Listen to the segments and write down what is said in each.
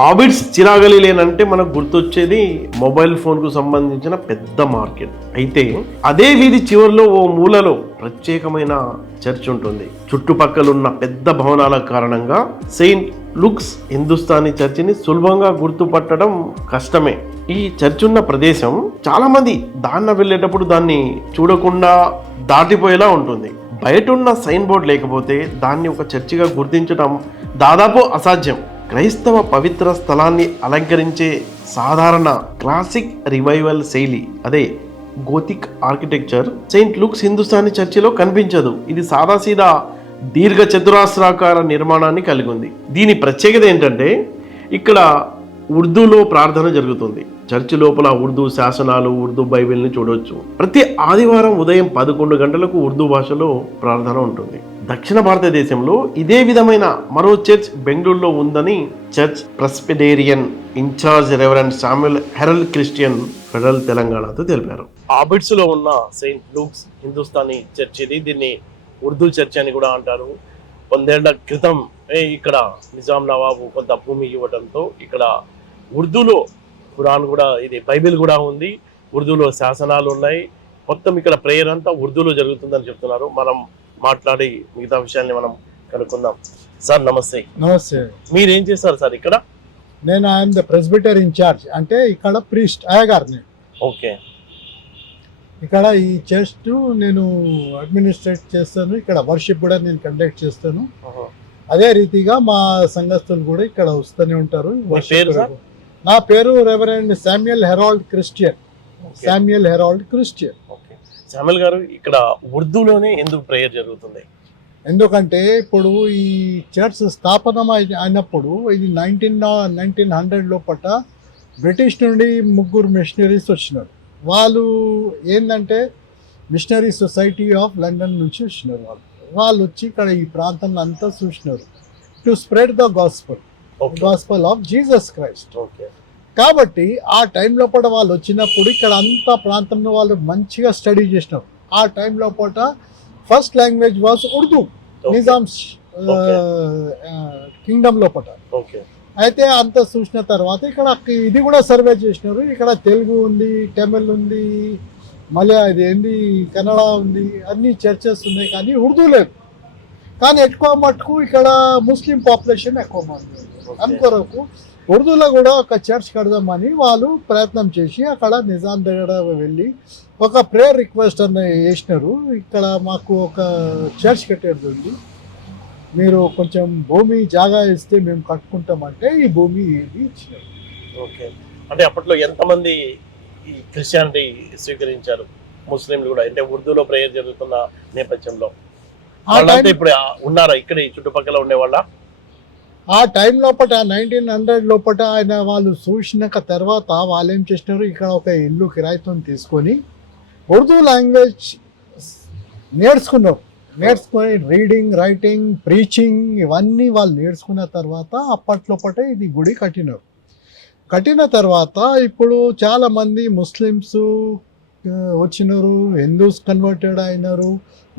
ఆబిడ్స్ చిరాగలి లేనంటే మనకు గుర్తొచ్చేది మొబైల్ ఫోన్కు సంబంధించిన పెద్ద మార్కెట్. అయితే అదే వీధి చివరిలో ఓ మూలలో ప్రత్యేకమైన చర్చ్ ఉంటుంది. చుట్టుపక్కలున్న పెద్ద భవనాల కారణంగా సెయింట్ లుక్స్ హిందుస్థానీ చర్చిని సులభంగా గుర్తుపట్టడం కష్టమే. ఈ చర్చ్ ఉన్న ప్రదేశం చాలా మంది దారిన వెళ్ళేటప్పుడు దాన్ని చూడకుండా దాటిపోయేలా ఉంటుంది. బయట ఉన్న సైన్ బోర్డ్ లేకపోతే దాన్ని ఒక చర్చిగా గుర్తించడం దాదాపు అసాధ్యం. క్రైస్తవ పవిత్ర స్థలాన్ని అలంకరించే సాధారణ క్లాసిక్ రివైవల్ శైలి, అదే Gothic architecture Saint looks Hindustani చర్చిలో కనిపించదు. ఇది సాదాసీదా దీర్ఘ చతురాస్రాకార నిర్మాణాన్ని కలిగి ఉంది. దీని ప్రత్యేకత ఏంటంటే ఇక్కడ ఉర్దూలో ప్రార్థన జరుగుతుంది. చర్చి లోపల ఉర్దూ శాసనాలు, ఉర్దూ బైబిల్ని చూడవచ్చు. ప్రతి ఆదివారం ఉదయం 11 గంటలకు ఉర్దూ భాషలో ప్రార్థన ఉంటుంది. దక్షిణ భారతదేశంలో ఇదే విధమైన మరో చర్చ్ బెంగళూరులో ఉందని church Presbyterian in-charge Reverend Samuel Harold Christian Federal తెలంగాణతో తెలిపారు. ఆబిడ్స్ లో ఉన్న సెయింట్ లూక్స్ హిందుస్థానీ చర్చ్ ఇది. దీన్ని ఉర్దూ చర్చ్ అని కూడా అంటారు. 100 ఏళ్ల క్రితం ఇక్కడ నిజాం నవాబు కొంత భూమి ఇవ్వడంతో ఇక్కడ ఉర్దూలో ఖురాన్ కూడా, ఇది బైబిల్ కూడా ఉంది. ఉర్దూలో శాసనాలు ఉన్నాయి. మొత్తం ఇక్కడ ప్రేయర్ అంతా ఉర్దూలో జరుగుతుందని చెప్తున్నారు. మనం మాట్లాడి మిగతా విషయాన్ని మనం కనుక్కుందాం. సార్ నమస్తే. నమస్తే. మీరేం చేస్తారు సార్ ఇక్కడ? నేను ఐఎమ్ ద ప్రెస్బిటర్ ఇన్ఛార్జ్, అంటే ఇక్కడ ప్రీస్ట్ అయ్యగారు నేను. ఓకే. ఇక్కడ ఈ చర్చ్ నేను అడ్మినిస్ట్రేట్ చేస్తాను. ఇక్కడ వర్షిప్ కూడా నేను కండక్ట్ చేస్తాను. అదే రీతిగా మా సంఘస్థులు కూడా ఇక్కడ వస్తూనే ఉంటారు. నా పేరు reverend Samuel Harold Christian. Samuel Harold Christian. Samuel గారు, ఇక్కడ ఉర్దూలోనే ఎందుకు ప్రేయర్ జరుగుతుంది? ఎందుకంటే ఇప్పుడు ఈ చర్చ్ స్థాపన అయినప్పుడు ఇది 1900 లోపల బ్రిటిష్ నుండి 3 మిషనరీస్ వచ్చినారు. వాళ్ళు ఏంటంటే మిషనరీ సొసైటీ ఆఫ్ లండన్ నుంచి వచ్చినారు. వాళ్ళు వచ్చి ఇక్కడ ఈ ప్రాంతంలో అంతా చూసినారు to spread the gospel of Jesus Christ. కాబట్టి ఆ టైం లోపల వాళ్ళు వచ్చినప్పుడు ఇక్కడ అంతా ప్రాంతంలో వాళ్ళు మంచిగా స్టడీ చేసినారు. ఆ టైం లోపల first language was Urdu, Nizam Kingdom లోపల. అయితే అంతా చూసిన తర్వాత ఇక్కడ ఇది కూడా సర్వే చేసినారు. ఇక్కడ తెలుగు ఉంది, తమిళ్ ఉంది, ఇది ఏంది కన్నడ ఉంది, అన్ని చర్చెస్ ఉన్నాయి, కానీ ఉర్దూ లేదు. కానీ ఎక్కువ మటుకు ఇక్కడ ముస్లిం పాపులేషన్ ఎక్కువ మంది అనుకోరకు ఉర్దూలో కూడా ఒక చర్చ్ కడదామని వాళ్ళు ప్రయత్నం చేసి అక్కడ నిజాం దగ్గర వెళ్ళి ఒక ప్రేయర్ రిక్వెస్ట్ అని చేసినారు. ఇక్కడ మాకు ఒక చర్చ్ కట్టేది ఉంది, మీరు కొంచెం భూమి జాగా ఇస్తే మేము కట్టుకుంటామంటే ఈ భూమి ఇచ్చినారు. ఓకే. అంటే అప్పట్లో ఎంతమంది ఈ క్రిస్టియానిటీ స్వీకరించారు? ముస్లింలు కూడా, అంటే ఉర్దూలో ప్రేయర్ జరుగుతున్న నేపథ్యంలో ఇప్పుడు ఉన్నారా ఇక్కడ ఈ చుట్టుపక్కల ఉండేవాళ్ళ? ఆ టైం లోపల 1900 లోపల ఆయన వాళ్ళు చూసినాక తర్వాత వాళ్ళు ఏం చేసినారు, ఇక్కడ ఒక ఇల్లు కిరాయితో తీసుకొని ఉర్దూ లాంగ్వేజ్ నేర్చుకొని రీడింగ్, రైటింగ్, ప్రీచింగ్ ఇవన్నీ వాళ్ళు నేర్చుకున్న తర్వాత అప్పట్లోపట ఇది గుడి కట్టిన తర్వాత ఇప్పుడు చాలామంది ముస్లిమ్స్ వచ్చినారు, హిందూస్ కన్వర్టెడ్ అయినారు,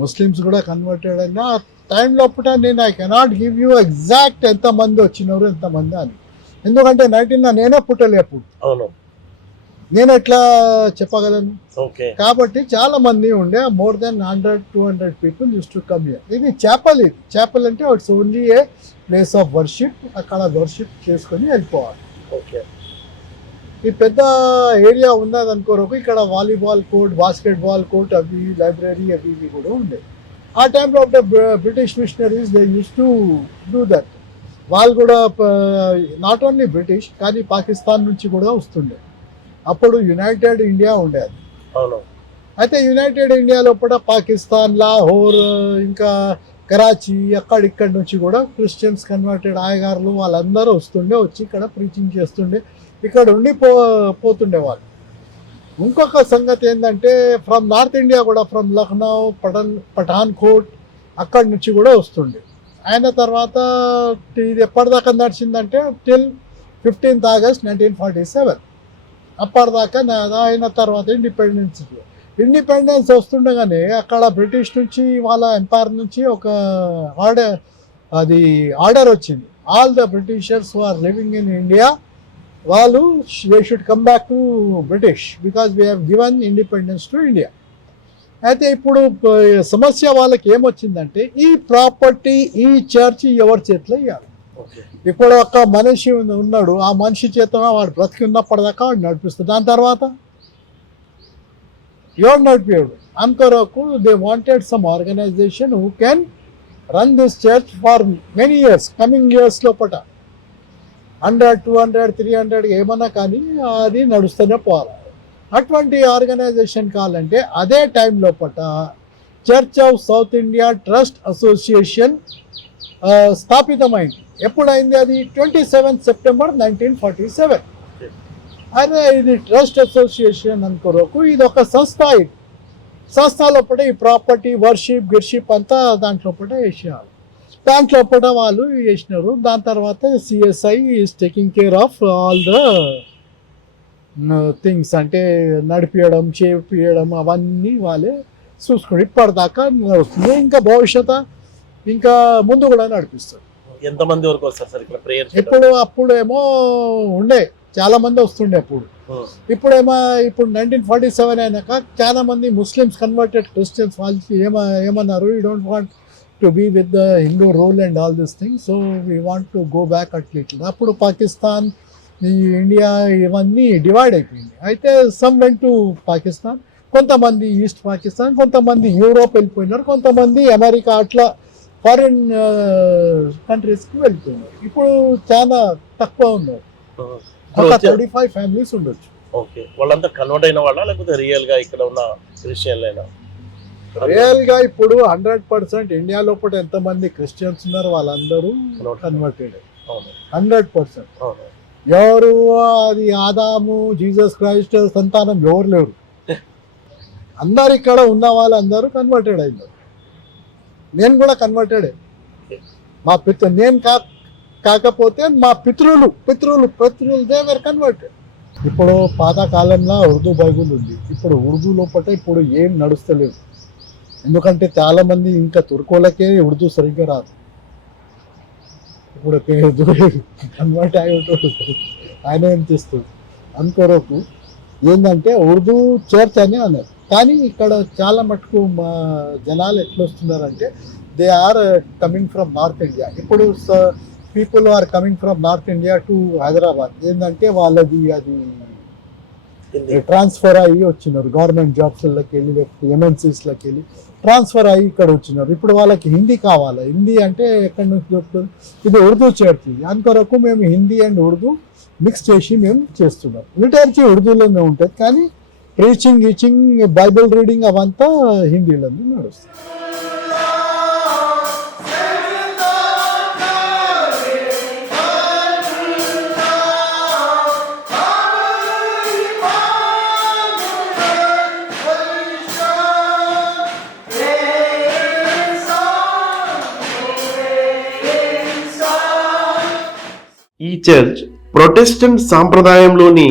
ముస్లిమ్స్ కూడా కన్వర్టెడ్ అయినా. ఆ టైం లోపల నేను I cannot give you exact ఎంతమంది వచ్చినారు ఎంతమంది అని, ఎందుకంటే 19 నేనే పుట్టలే అప్పుడు. అవును, నేను ఎట్లా చెప్పగలను? ఓకే. కాబట్టి చాలా మంది ఉండే, more than 100-200 people used to come here. ఇది చాపెల్ అంటే it's only a place of worship. అక్కడ వర్షిప్ చేసుకొని వెళ్ళిపోవాలి. ఓకే. ఈ పెద్ద ఏరియా ఉన్నది అనుకోరకు ఇక్కడ వాలీబాల్ కోర్ట్, బాస్కెట్బాల్ కోర్ట్, అవి లైబ్రరీ అవి ఇవి కూడా ఉండేవి. ఆ టైంలో British missionaries they used to do that. వాళ్ళు కూడా నాట్ ఓన్లీ బ్రిటిష్ కానీ పాకిస్తాన్ నుంచి కూడా వస్తుండే. అప్పుడు యునైటెడ్ ఇండియా ఉండేది. అయితే యునైటెడ్ ఇండియా లోపల పాకిస్తాన్, లాహోర్, ఇంకా కరాచీ అక్కడిక్కడి నుంచి కూడా క్రిస్టియన్స్ కన్వర్టెడ్ ఆయగారులు వాళ్ళందరూ వస్తుండే, వచ్చి ఇక్కడ ప్రీచింగ్ చేస్తుండే, ఇక్కడ ఉండి పోతుండే వాళ్ళు. ఇంకొక సంగతి ఏంటంటే ఫ్రమ్ నార్త్ ఇండియా కూడా, ఫ్రమ్ లక్నో, పఠాన్కోట్ అక్కడి నుంచి కూడా వస్తుండే. అయిన తర్వాత ఇది ఎప్పటిదాకా నడిచిందంటే టిల్ 15th August 1947. అప్పటిదాకా అయిన తర్వాత ఇండిపెండెన్స్ వస్తుండగానే అక్కడ బ్రిటిష్ నుంచి వాళ్ళ ఎంపైర్ నుంచి ఒక ఆర్డర్ వచ్చింది. All the Britishers who are living in India వాళ్ళు they should come back to British because we have given independence to India. అయితే ఇప్పుడు సమస్య వాళ్ళకి ఏమొచ్చిందంటే ఈ ప్రాపర్టీ ఈ చర్చ్ ఎవరి చేతిలో ఇవ్వాలి. ఇప్పుడు ఒక మనిషి ఉన్నాడు, ఆ మనిషి చేత వాడు బ్రతికి ఉన్నప్పటిదాకా వాడు నడిపిస్తాడు. దాని తర్వాత ఎవరు నడిపాడు అంతవరకు they wanted some organisation who can run this church for many years, coming years లోపల 100, 200, 300 ఏమన్నా కానీ అది నడుస్తూనే పోవాలి. అటువంటి ఆర్గనైజేషన్ కావాలంటే అదే టైం లోపల Church of South India Trust Association స్థాపితమైంది. ఎప్పుడైంది అది? 27 సెప్టెంబర్ 1947. అదే ఇది ట్రస్ట్ అసోసియేషన్ అనుకోరకు ఇది ఒక సంస్థ. ఇది సంస్థ లోపల ఈ ప్రాపర్టీ వర్షిప్ గిర్షిప్ అంతా దాంట్లోపల వేసేయాలి. దాంట్లోపల వాళ్ళు చేసినారు. దాని తర్వాత CSI is taking care of all the things, అంటే నడిపించడం చేపించడం అవన్నీ వాళ్ళే చూసుకుని ఇప్పటిదాకా నడుస్తుంది. ఇంకా భవిష్యత్తు ఇంకా ముందు కూడా నడిపిస్తారు. ఎంతమంది వరకు వస్తారు సార్ ఇక్కడ ప్రేయర్? ఇప్పుడు అప్పుడేమో ఉండే చాలా మంది వస్తుండే అప్పుడు. ఇప్పుడేమో ఇప్పుడు 1947 అయినాక చాలా మంది ముస్లిమ్స్ కన్వర్టెడ్ క్రిస్టియన్స్ వాళ్ళు ఏమన్నారు, you don't want to be with the Hindu rule and all this thing, so we want to go back at least. అప్పుడు పాకిస్తాన్ ఈ ఇండియా ఇవన్నీ డివైడ్ అయిపోయింది. అయితే సమ్ వెంట్ టు పాకిస్తాన్, కొంతమంది ఈస్ట్ పాకిస్తాన్, కొంతమంది యూరోప్ వెళ్ళిపోయినారు, కొంతమంది అమెరికా అట్లా ఫారిన్ కంట్రీస్కి వెళ్ళిపోయినారు. ఇప్పుడు చాలా తక్కువ ఉన్నారు, ఒక 35 ఫ్యామిలీస్ ఉండొచ్చు. ఓకే, వాళ్ళంతా కన్వర్ట్ అయిన వాళ్ళ లేకపోతే రియల్ గా ఇక్కడ ఉన్న క్రిస్టియన్లైనా? రియల్ గా ఇప్పుడు 100% ఇండియా లోపల ఎంతమంది క్రిస్టియన్స్ ఉన్నారు వాళ్ళందరూ కన్వర్టెడ్ 100%. ఎవరు అది ఆదాము జీసస్ క్రైస్ట్ సంతానం ఎవరు లేరు, అందరు ఇక్కడ ఉన్న వాళ్ళందరూ కన్వర్టెడ్ అయినారు. నేను కూడా కన్వర్టెడే. మా నేను కాకపోతే మా పితృలు దేవర్ కన్వర్టెడ్. ఇప్పుడు పాతకాలంలో ఉర్దూ బైబుల్ ఉంది, ఇప్పుడు ఉర్దూ లోపల ఇప్పుడు ఏం నడుస్తలేదు. ఎందుకంటే చాలా మంది ఇంకా తుర్కోలకే ఉర్దూ సరిగ్గా రాదు. ఇప్పుడు కన్వర్ట్ అయ్యేటోడు ఆయన ఏం చేస్తుంది అనుకోరకు ఏంటంటే ఉర్దూ చర్చ్ అని అన్నారు. కానీ ఇక్కడ చాలా మటుకు మా జనాలు ఎట్లా వస్తున్నారంటే they are coming from north India. ఇప్పుడు people are coming from north India to Hyderabad. ఏంటంటే వాళ్ళది అది ట్రాన్స్ఫర్ అయ్యి వచ్చినారు, గవర్నమెంట్ జాబ్స్లోకి వెళ్ళి లేకపోతే ఎంఎన్సీస్లోకి వెళ్ళి ట్రాన్స్ఫర్ అయ్యి ఇక్కడ వచ్చినారు. ఇప్పుడు వాళ్ళకి హిందీ కావాలి. హిందీ అంటే ఎక్కడి నుంచి దొరుకుతుంది? ఇది ఉర్దూ చర్చ్. అందుకొరకు మేము హిందీ అండ్ ఉర్దూ మిక్స్ చేసి మేము చేస్తున్నాం. లిటరచీ ఉర్దూలోనే ఉంటుంది, కానీ ప్రీచింగ్ గీచింగ్ బైబిల్ రీడింగ్ అవంతా హిందీలోనే నడుస్తుంది. ఈ చర్చ్ ప్రొటెస్టెంట్ సాంప్రదాయంలోని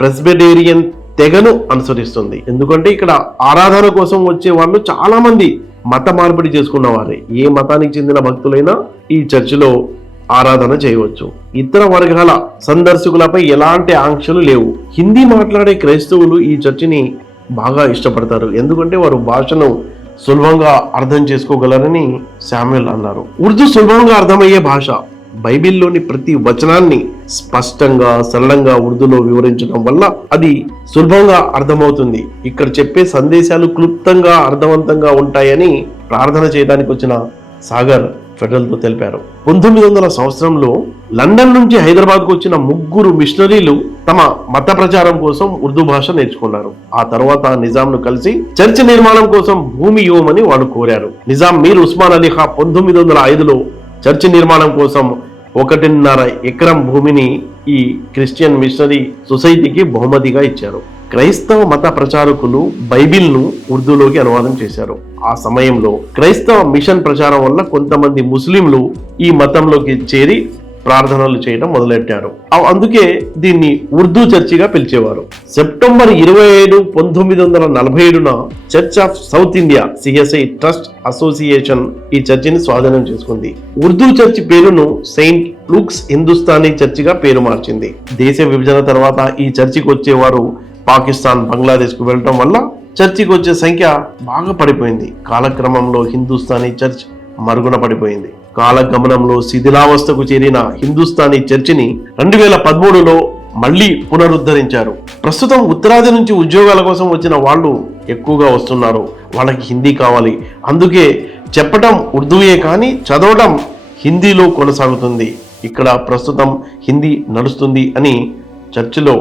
ప్రెస్బిటేరియన్ తెగను అనుసరిస్తుంది. ఎందుకంటే ఇక్కడ ఆరాధన కోసం వచ్చే వాళ్ళు చాలా మంది మత మార్పిడి చేసుకున్న వారే. ఏ మతానికి చెందిన భక్తులైనా ఈ చర్చిలో ఆరాధన చేయవచ్చు. ఇతర వర్గాల సందర్శకులపై ఎలాంటి ఆంక్షలు లేవు. హిందీ మాట్లాడే క్రైస్తవులు ఈ చర్చిని బాగా ఇష్టపడతారు, ఎందుకంటే వారు భాషను సులభంగా అర్థం చేసుకోగలరని శామ్యుల్ అన్నారు. ఉర్దూ సులభంగా అర్థమయ్యే భాష. బైబిల్లోని ప్రతి వచనాన్ని స్పష్టంగా సరళంగా ఉర్దూలో వివరించడం వల్ల అది సులభంగా అర్థమవుతుంది. ఇక్కడ చెప్పే సందేశాలు క్లుప్తంగా అర్థవంతంగా ఉంటాయని ప్రార్థన చేయడానికి వచ్చిన సాగర్ ఫెడరల్తో తెలిపారు. 1900 సంవత్సరంలో లండన్ నుంచి హైదరాబాద్కు వచ్చిన 3 మిషనరీలు తమ మత ప్రచారం కోసం ఉర్దూ భాష నేర్చుకున్నారు. ఆ తర్వాత నిజాంను కలిసి చర్చి నిర్మాణం కోసం భూమి ఇవ్వమని వాడు కోరారు. నిజాం మీర్ ఉస్మాన్ అలీ ఖా 1905లో చర్చి నిర్మాణం కోసం 1.5 ఎకరం భూమిని ఈ క్రిస్టియన్ మిషనరీ సొసైటీకి బహుమతిగా ఇచ్చారు. క్రైస్తవ మత ప్రచారకులు బైబిల్ను ఉర్దూలోకి అనువాదం చేశారు. ఆ సమయంలో క్రైస్తవ మిషన్ ప్రచారం వల్ల కొంతమంది ముస్లింలు ఈ మతంలోకి చేరి ప్రార్థనలు చేయడం మొదలెట్టారు. అందుకే దీన్ని ఉర్దూ చర్చిగా పిలిచేవారు. సెప్టెంబర్ 27, 1947న Church of South India CSI Trust Association ఈ చర్చిని స్వాధీనం చేసుకుంది. ఉర్దూ చర్చి పేరును సెయింట్ లూక్స్ హిందుస్థానీ చర్చిగా పేరు మార్చింది. దేశ విభజన తర్వాత ఈ చర్చికి వచ్చేవారు పాకిస్తాన్, బంగ్లాదేశ్కు వెళ్ళటం వల్ల చర్చికి వచ్చే సంఖ్య బాగా పడిపోయింది. కాలక్రమంలో హిందుస్థానీ చర్చ్ మరుగున పడిపోయింది. కాలగమనంలో శిథిలావస్థకు చేరిన హిందుస్థానీ చర్చిని 2013లో మళ్ళీ పునరుద్ధరించారు. ప్రస్తుతం ఉత్తరాది నుంచి ఉద్యోగాల కోసం వచ్చిన వాళ్ళు ఎక్కువగా వస్తున్నారు. వాళ్ళకి హిందీ కావాలి, అందుకే చెప్పటం ఉర్దూయే కానీ చదవటం హిందీలో కొనసాగుతుంది. ఇక్కడ ప్రస్తుతం హిందీ నడుస్తుంది అని చర్చిలో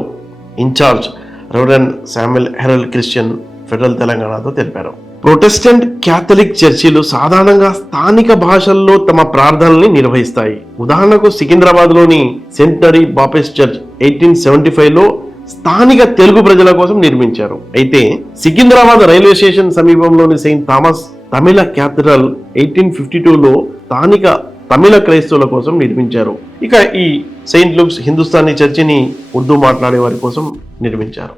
in-charge Reverend Samuel Harold Christian Federal తెలంగాణతో తెలిపారు. ప్రొటెస్టెంట్ క్యాథలిక్ చర్చిలు సాధారణంగా స్థానిక భాషల్లో తమ ప్రార్థనల్ని నిర్వహిస్తాయి. ఉదాహరణకు సికింద్రాబాద్లోని సెంటనరీ బాప్టిస్ట్ చర్చ్ 1875లో స్థానిక తెలుగు ప్రజల కోసం నిర్మించారు. అయితే సికింద్రాబాద్ రైల్వే స్టేషన్ సమీపంలోని సెయింట్ థామస్ తమిళ క్యాథడ్రల్ 1852లో స్థానిక తమిళ క్రైస్తవుల కోసం నిర్మించారు. ఇక ఈ సెయింట్ లూక్స్ హిందుస్థానీ చర్చిని ఉర్దూ మాట్లాడే వారి కోసం నిర్మించారు.